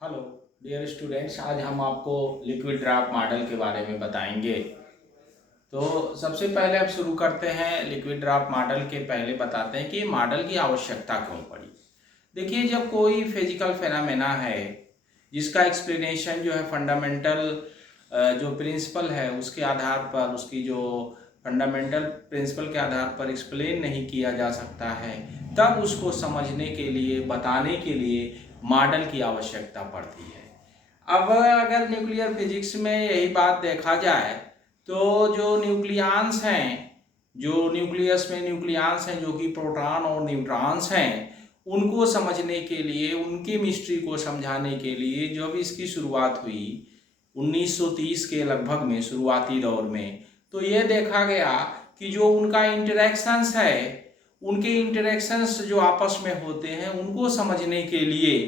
Hello dear students, आज हम आपको लिक्विड ड्राफ्ट मॉडल के बारे में बताएंगे। तो सबसे पहले अब शुरू करते हैं। लिक्विड ड्राफ्ट मॉडल के पहले बताते हैं कि मॉडल की आवश्यकता क्यों पड़ी। देखिए, जब कोई फिजिकल फेनामेना है जिसका एक्सप्लेनेशन जो है फंडामेंटल जो प्रिंसिपल है उसके आधार पर, उसकी जो फंडामेंटल प्रिंसिपल के आधार पर एक्सप्लेन नहीं किया जा सकता है, तब उसको समझने के लिए, बताने के लिए मॉडल की आवश्यकता पड़ती है। अब अगर न्यूक्लियर फिजिक्स में यही बात देखा जाए तो जो न्यूक्लियंस हैं, जो न्यूक्लियस में न्यूक्लियंस हैं जो कि प्रोटॉन और न्यूट्रॉन्स हैं, उनको समझने के लिए, उनकी मिस्ट्री को समझाने के लिए जब इसकी शुरुआत हुई 1930 के लगभग में, शुरुआती दौर में, तो ये देखा गया कि जो उनका इंटरेक्शंस है, उनके इंटरेक्शंस जो आपस में होते हैं उनको समझने के लिए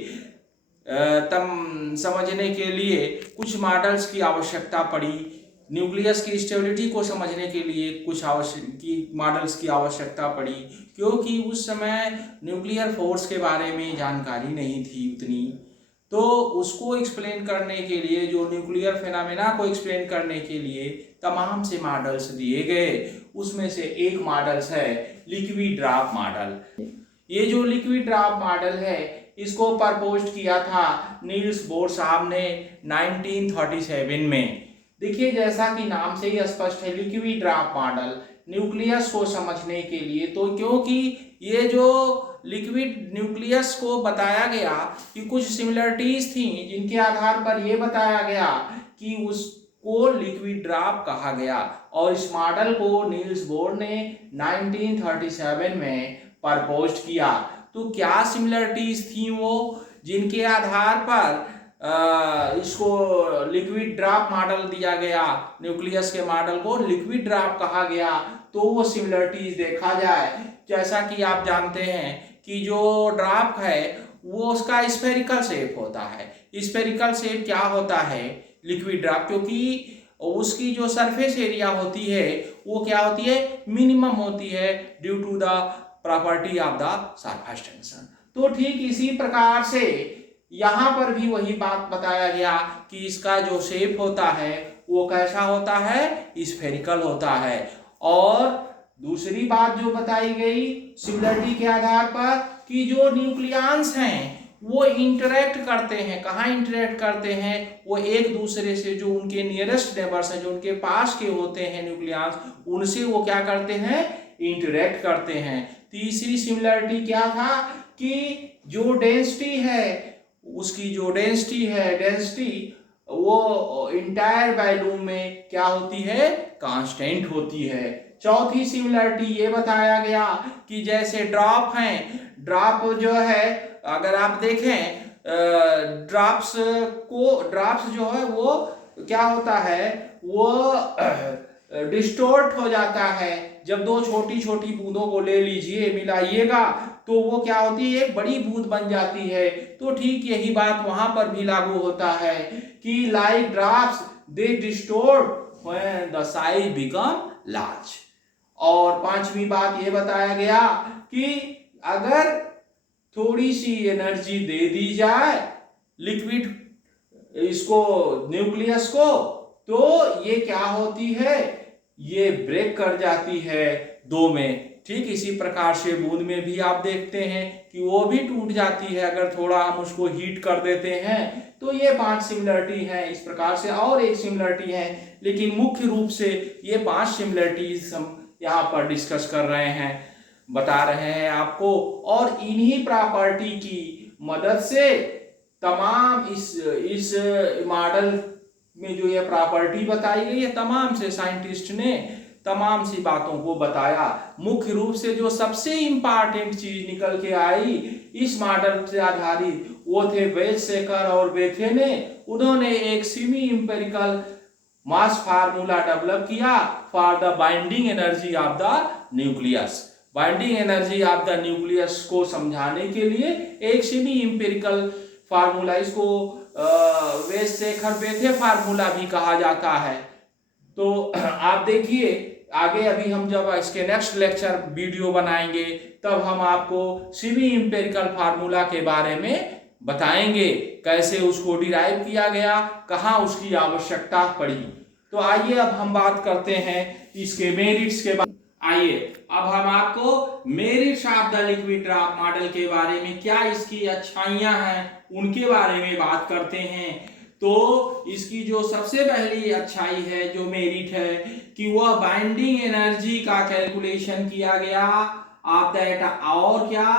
समझने के लिए कुछ मॉडल्स की आवश्यकता पड़ी। न्यूक्लियस की स्टेबिलिटी को समझने के लिए कुछ मॉडल्स की आवश्यकता पड़ी, क्योंकि उस समय न्यूक्लियर फोर्स के बारे में जानकारी नहीं थी उतनी। तो उसको एक्सप्लेन करने के लिए, जो न्यूक्लियर फिनोमेना को एक्सप्लेन करने के लिए तमाम से मॉडल्स दिए गए। उसमें से एक मॉडल्स है लिक्विड ड्राफ्ट मॉडल। ये जो लिक्विड ड्राफ्ट मॉडल है, इसको प्रपोज किया था नील्स बोर साहब ने 1937 में। देखिए, जैसा कि नाम से ही स्पष्ट है, लिक्विड ड्राफ्ट मॉडल न्यूक्लियस को समझने के लिए। तो क्योंकि ये जो लिक्विड न्यूक्लियस को बताया गया कि कुछ सिमिलरिटीज थी जिनके आधार पर यह बताया गया कि उसको लिक्विड ड्राफ्ट कहा गया, और इस मॉडल को नील्स बोर ने 1937 में प्रपोज किया। तो क्या सिमिलरिटीज थी वो, जिनके आधार पर इसको लिक्विड ड्राफ्ट मॉडल दिया गया, न्यूक्लियस के मॉडल को लिक्विड ड्राफ्ट कहा गया। तो वो सिमिलरिटीज देखा जाए, जैसा कि आप जानते हैं कि जो ड्राफ्ट है वो उसका स्फेरिकल शेप होता है। स्फेरिकल शेप क्या होता है लिक्विड ड्राफ्ट, क्योंकि उसकी जो सरफेस एरिया होती है वो क्या होती है, मिनिमम होती है, due to the property of the surface tension. तो ठीक इसी प्रकार से यहां पर भी वही बात बताया गया कि इसका जो शेप होता है वो कैसा होता है, स्फेरिकल होता है। और दूसरी बात जो बताई गई सिमिलरिटी के आधार पर, कि जो न्यूक्लियंस हैं वो इंटरेक्ट करते हैं। कहाँ इंटरेक्ट करते हैं, वो एक दूसरे से, जो उनके नियरेस्ट नेबर्स हैं, जो उनके पास के होते हैं न्यूक्लियंस, उनसे वो क्या करते हैं, इंटरेक्ट करते हैं। तीसरी सिमिलरिटी क्या था कि जो डेंसिटी है, उसकी जो डेंसिटी वो इंटायर वॉल्यूम में क्या होती है, कांस्टेंट होती है। चौथी सिमिलरिटी ये बताया गया कि जैसे ड्रॉप हैं, ड्रॉप जो है, अगर आप देखें ड्रॉप्स जो है वो क्या होता है, वो डिस्टोर्ट हो जाता है। जब दो छोटी छोटी बूंदों को ले लीजिए, मिलाइएगा, तो वो क्या होती है, एक बड़ी बूंद बन जाती है। तो ठीक यही बात वहां पर भी लागू होता है कि like drops they distort when the size become large. और पांचवी बात ये बताया गया कि अगर थोड़ी सी एनर्जी दे दी जाए लिक्विड इसको, न्यूक्लियस को, तो ये क्या होती है, ये ब्रेक कर जाती है दो में। ठीक इसी प्रकार से बूंद में भी आप देखते हैं कि वो भी टूट जाती है अगर थोड़ा हम उसको हीट कर देते हैं। तो ये 5 सिमिलरिटी हैं इस प्रकार से, और एक सिमिलरिटी है, लेकिन मुख्य रूप से ये 5 सिमिलरिटीज हम यहाँ पर डिस्कस कर रहे हैं, बता रहे हैं आपको। और इन्हीं प्रॉपर्टी की मदद से तमाम इस मॉडल में जो ये प्रॉपर्टी बताई गई है, तमाम से साइंटिस्ट ने तमाम सी बातों को बताया। मुख्य रूप से जो सबसे इंपॉर्टेंट चीज निकल के आई इस मॉडल से आधारित, वो थे वेइसेकर और बेथे ने। उन्होंने एक semi empirical mass formula develop किया for the binding energy of the nucleus. Binding energy of the nucleus को समझाने के लिए एक सेमी इंपेरिकल फार्मूला, इसको वेइसेकर बेथे फार्मूला भी कहा जाता है। तो आप देखिए आगे, अभी हम जब इसके नेक्स्ट लेक्चर वीडियो बनाएंगे तब हम आपको सेमी इंपेरिकल फार्मूला के बारे में बताएंगे कैसे उसको डिराइव किया गया, कहाँ उसकी आवश्यकता पड़ी। तो आइए अब हम बात करते हैं इसके मेरिट्स के बारे। आइए अब हम आपको merits of the liquid draft model के बारे में, क्या इसकी अच्छाइयां हैं उनके बारे में बात करते हैं। तो इसकी जो सबसे पहली अच्छाई है, जो मेरिट है, कि वह बाइंडिंग एनर्जी का कैलकुलेशन किया गया ऑफ दैट, और क्या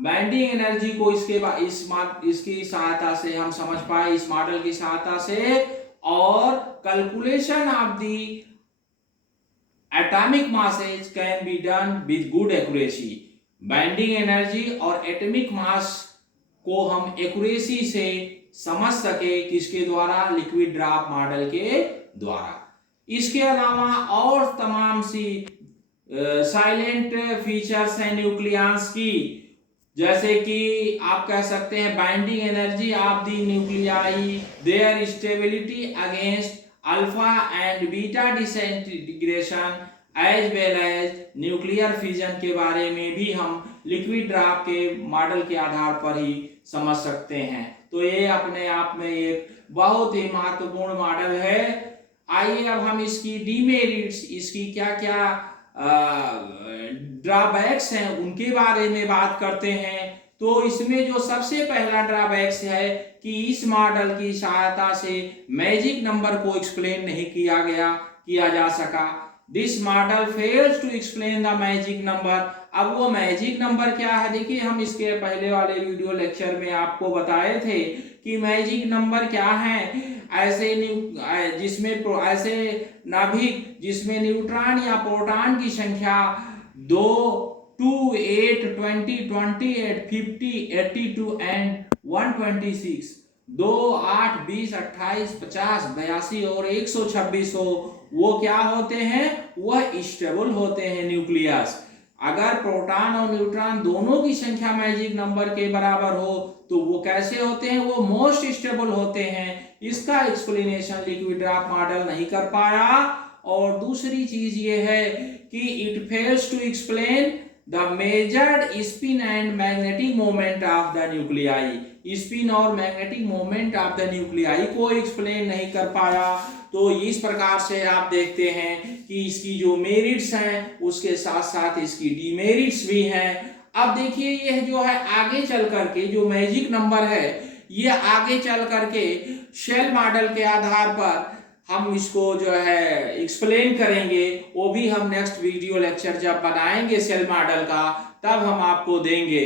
बाइंडिंग एनर्जी को इसकी सहायता से हम समझ पाए, इस मॉडल की सहायता से, और calculation of the atomic masses can be done with good accuracy. Binding energy और एटॉमिक मास को हम एक्यूरेसी से समझ सके, किसके द्वारा, लिक्विड ड्राफ्ट मॉडल के द्वारा। इसके अलावा और तमाम सी साइलेंट फीचर्स हैं न्यूक्लियस की, जैसे कि आप कह सकते हैं binding energy of the nuclei, their stability against alpha and beta disintegration, as well as nuclear fission के बारे में भी हम लिक्विड ड्राफ्ट के मॉडल के आधार पर ही समझ सकते हैं। तो ये अपने आप में एक बहुत ही महत्वपूर्ण मॉडल है। आइए अब हम इसकी डीमेरिट्स, इसकी क्या क्या ड्रॉबैक्स हैं उनके बारे में बात करते हैं। तो इसमें जो सबसे पहला ड्रॉबैक्स है कि इस मॉडल की सहायता से मैजिक नंबर को एक्सप्लेन नहीं किया जा सका। This model fails to explain the magic number. अब वो मैजिक नंबर क्या है, देखिए हम इसके पहले वाले वीडियो लेक्चर में आपको बताए थे कि मैजिक नंबर क्या है। ऐसे नाभिक जिसमें न्यूट्रॉन या प्रोटॉन की संख्या 2, 2, 8, 20, 28, 50, 82 एंड 126, 2, 8, 20, 28, 50, 82 और 126 हो, वो क्या होते हैं, वह स्टेबल होते हैं न्यूक्लियस। अगर प्रोटॉन और न्यूट्रॉन दोनों की संख्या मैजिक नंबर के बराबर हो तो वो कैसे होते हैं, वो मोस्ट स्टेबल होते हैं। इसका एक्सप्लेनेशन लिक्विड ड्राफ्ट मॉडल नहीं कर पाया। और दूसरी चीज ये है कि it fails to explain the measured spin and magnetic moment of the nuclei. Spin और magnetic moment of the nuclei को एक्सप्लेन नहीं कर पाया। तो इस प्रकार से आप देखते हैं कि इसकी जो मेरिट्स हैं उसके साथ साथ इसकी डीमेरिट्स भी हैं। अब देखिए यह जो है आगे चल करके जो मैजिक नंबर है, ये आगे चल करके शेल मॉडल के आधार पर हम इसको जो है एक्सप्लेन करेंगे। वो भी हम नेक्स्ट वीडियो लेक्चर जब बनाएंगे सेल मॉडल का, तब हम आपको देंगे।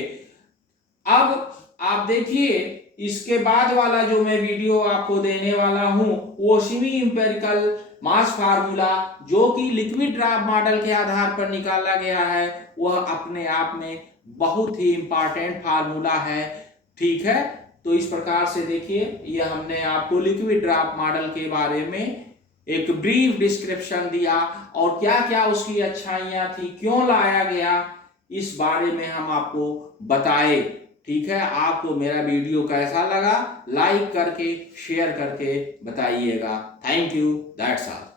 अब आप देखिए इसके बाद वाला जो मैं वीडियो आपको देने वाला हूं, वो सेमी इंपेरिकल मास फार्मूला, जो कि लिक्विड ड्राफ्ट मॉडल के आधार पर निकाला गया है, वह अपने आप में बहुत ही इंपॉर्टेंट फार्मूला है। ठीक है, तो इस प्रकार से देखिए ये हमने आपको लिक्विड ड्राफ्ट मॉडल के बारे में एक ब्रीफ डिस्क्रिप्शन दिया, और क्या क्या उसकी अच्छाइयां थी, क्यों लाया गया, इस बारे में हम आपको बताए। ठीक है, आपको मेरा वीडियो कैसा लगा, लाइक करके शेयर करके बताइएगा। Thank you, that's all.